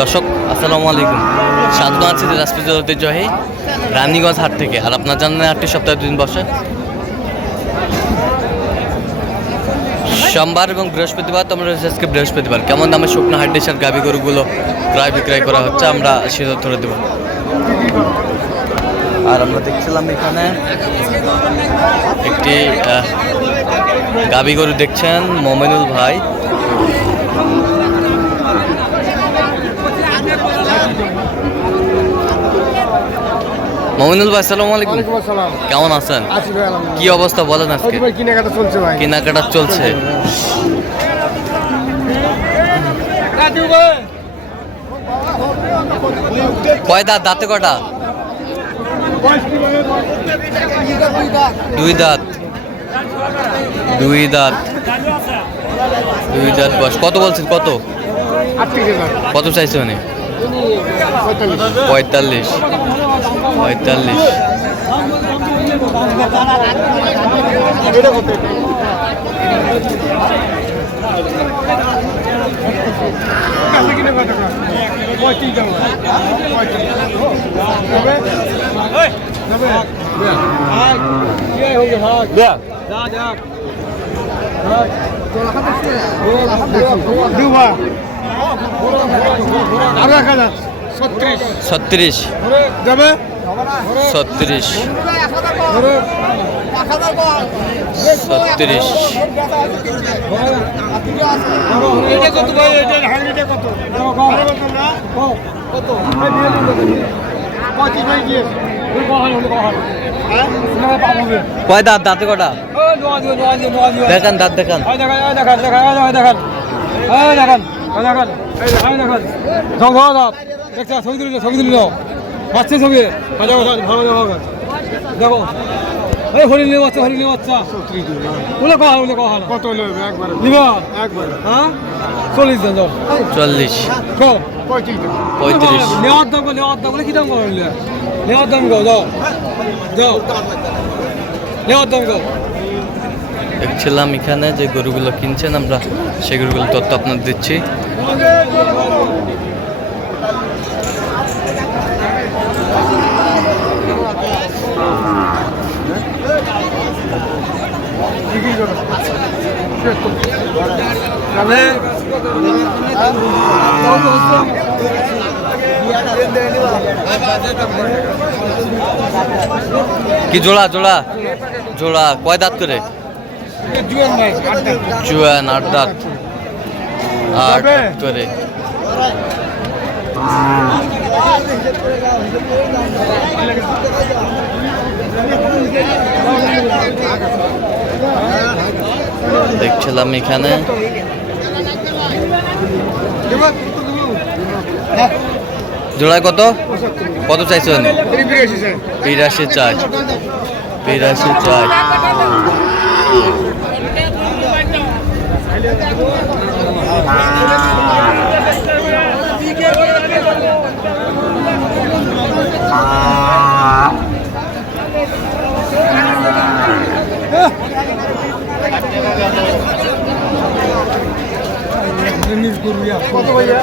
দর্শক আসসালামু আলাইকুম, স্বাগত আছি রাজপুতের ঐতিহ্যবাহী রানীগঞ্জ হাট থেকে। আর আপনার জানেন হাটটি সপ্তাহে 2 দিন বসে, সোমবার এবং বৃহস্পতিবার। তো আমরা রয়েছে আজকে বৃহস্পতিবার। কেমন দামে শুকনো হাট ডিসার গাভী গরুগুলো ক্রয় বিক্রয় করা হচ্ছে আমরা সেটা ধরে দেব। আর আমরা দেখছিলাম এখানে একটি গাভী গরু দেখছেন মোমিনুল ভাই। মোমিনুল ভাই আসসালামু আলাইকুম, কেমন আছেন? কি অবস্থা বলেন? আজকে কেনাকাটা চলছে। কয় দাঁত? দাঁতে কটা? 2 দাঁত। 2 দাঁত। 2 দাঁত বয়স। কত বলছেন? কত কত চাইছে? মানে 45। 45। ছত্রিশ। 36। 36। কয় দাঁত? দাঁতে কটা? দেখান দাঁত, দেখান। দেখো হরিণ বাচ্চা, হরিণ বাচ্চা কত নিবা? হ্যাঁ 40 দাম। 40। 35। নেওয়ার দাম, নেওয়ার দাম কি দাম করলে? নেওয়ার দাম গো, যাও যাও, নেওয়ার দাম গো। দেখছিলাম এখানে যে গরুগুলো কিনছেন, আমরা সেই গরুগুলো তথ্য আপনাদের দিচ্ছি। কি জোড়া? জোড়া জোড়া কয় দাঁত করে? জুয়ান 8 দাঁত। 8 দাঁত করে। দেখছিলাম এখানে জোড়ায় কত কত চাইছেন? 82 চাই। 82 চাই। কত ভাইয়া?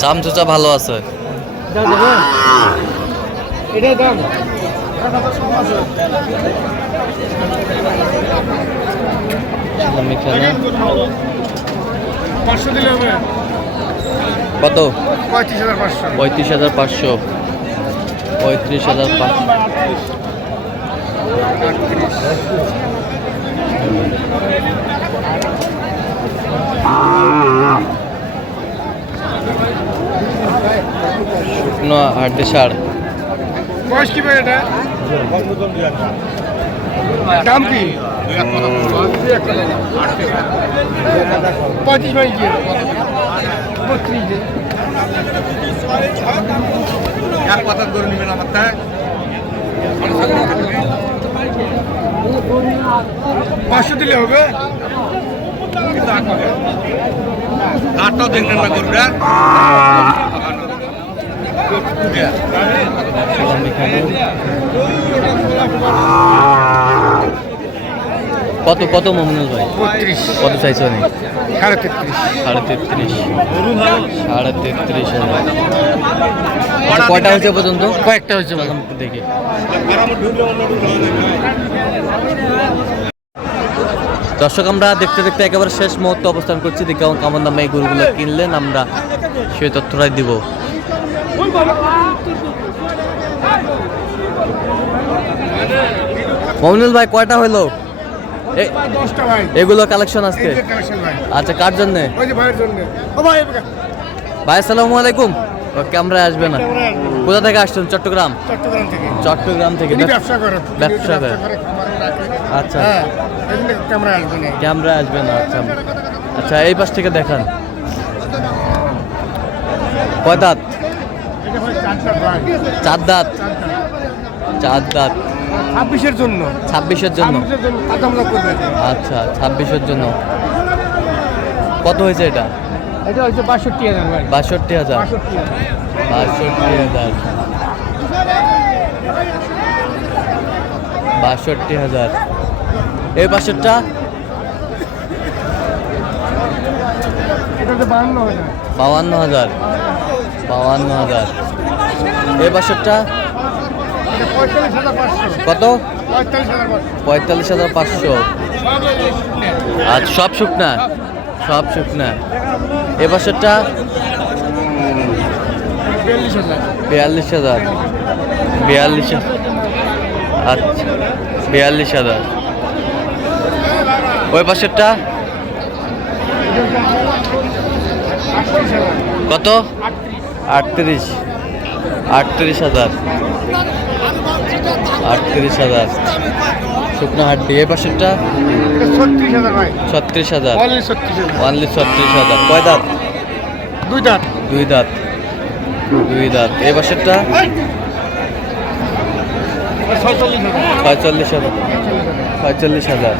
চামচুচা ভালো আছে। এটার দাম 500 দিলে হবে। কত? 35,500। 35,500। 35,500। শুকনো হাড্ডি সার। বয়স কি ভাই এটা? দাম কি? 35 ভাই কি? 32 এক পাতা করে নেবেন আমার তা 500 দিলে হবে। কত কত মমিনুল ভাই? 35। কত চাইছো অনেক? 33.5। 33.5। 33.5 হাজার। আচ্ছা, কয়টা হয়েছে পর্যন্ত? কয়েকটা হয়েছে ভাই। দেখি দর্শক, আমরা দেখতে দেখতে একেবারে শেষ মুহূর্তে অবস্থান করছি। দেখি কেমন দামে এই গরুগুলো কিনলেন, আমরা সেই তথ্যটাই দিব। মমিনুল ভাই, কয়টা হইলো? 10টা ভাই। এগুলো কালেকশন আজকে? এই যে কালেকশন ভাই। আচ্ছা, কার জন্য? ওই যে ভাইয়ের জন্য। ও ভাই ভাই আসসালামু আলাইকুম। ও ক্যামেরায় আসবে না। কোথা থেকে আসছেন? চট্টগ্রাম। চট্টগ্রাম থেকে। চট্টগ্রাম থেকে তিনি ব্যবসা করে। ব্যবসা করে। খামারে রাখে। আচ্ছা, হ্যাঁ, এজন্য ক্যামেরা আসবে না। ক্যামেরা আসবে না। আচ্ছা আচ্ছা, এই পাশ থেকে দেখান। কয় দাঁত? এটা ভাই 4টা ভাই। 4 দাঁত। 4 দাঁত। 26-এর জন্য। 26-এর জন্য। 26-এর জন্য কাদামলা করবে। আচ্ছা, 26-এর জন্য। কত হয়েছে এটা? এটা হচ্ছে 62,000 ভাই। 62,000। 62,000। 62,000। এই পাশেরটা? এটা হচ্ছে 52,000। 52,000। 52,000। এই পাশেরটা? এটা 45,500। কত? 45,500। 45,500। আচ্ছা, সব শুকনা? সব শুকনা। এ পাশেরটা? 42,000। 42,000। 42,000। আচ্ছা, 42,000। ওই পাশেরটা? 38,000। কত? 38। 38,000। 38,000 শুকনো হাড্ডি। এই পাশেরটা? এটা 36,000 ভাই। 36,000। অনলি 36,000। অনলি 36,000। কয় দাঁত? 2 দাঁত। 2 দাঁত। 2 দাঁত। এই পাশেরটা? 46,000। 46,000। 46,000।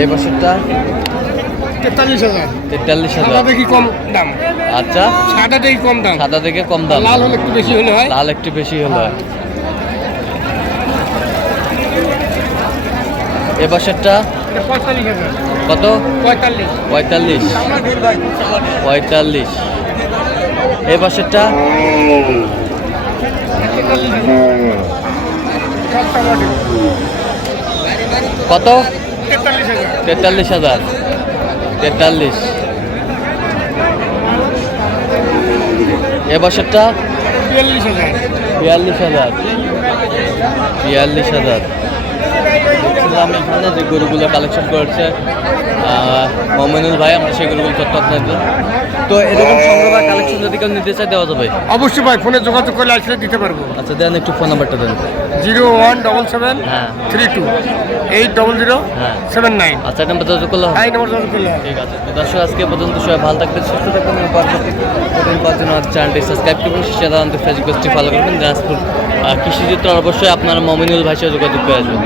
এই পাশেরটা? 43,000। 43,000। সাদা দেখি কম দাম। আচ্ছা, সাদা দেখি কম দাম। সাদা থেকে কম দাম। লাল হলে একটু বেশি হলে হয়। লাল একটু বেশি হলো। এ পাশেরটা? এটা 45,000। কত? 45। 45। আমরা ঢিল ভাই। 45। এ পাশেরটা? 43,000। সবটা মডেল। কত? 43,000। 43,000। 43। এ পাশেরটা? 42,000। 42,000। 42,000। দেখছিলাম এখানে যে গরুগুলো কালেকশন করেছে মমিনুল ভাই, আমরা সেই গরুগুলো তথ্য আপনাদের। তো এরকম সংগ্রহ বা কালেকশন যদি কেউ নিতে চায় দেওয়া যাবে? অবশ্যই ভাই, ফোনে যোগাযোগ করলে আসলে দিতে পারবো। আচ্ছা, দেন একটু ফোন নাম্বারটা দেন। 0177 হ্যাঁ 32 800 হ্যাঁ 79। আচ্ছা, এটা নাম্বার যোগাযোগ করলে হবে? এই নম্বর যোগাযোগ করলে হবে। ঠিক আছে। তো দর্শক, আজকে পর্যন্ত সবাই ভালো থাকবেন, সুস্থ থাকবেন এবং পরবর্তী চ্যানেলটি সাবস্ক্রাইব করবেন, সাধারণত ফেসবুক পেজটি ফলো করবেন। দিনাজপুর কৃষিচিত্র অবশ্যই আপনারা মমিনুল ভাইয়ের সাথে যোগাযোগ করে আসবেন।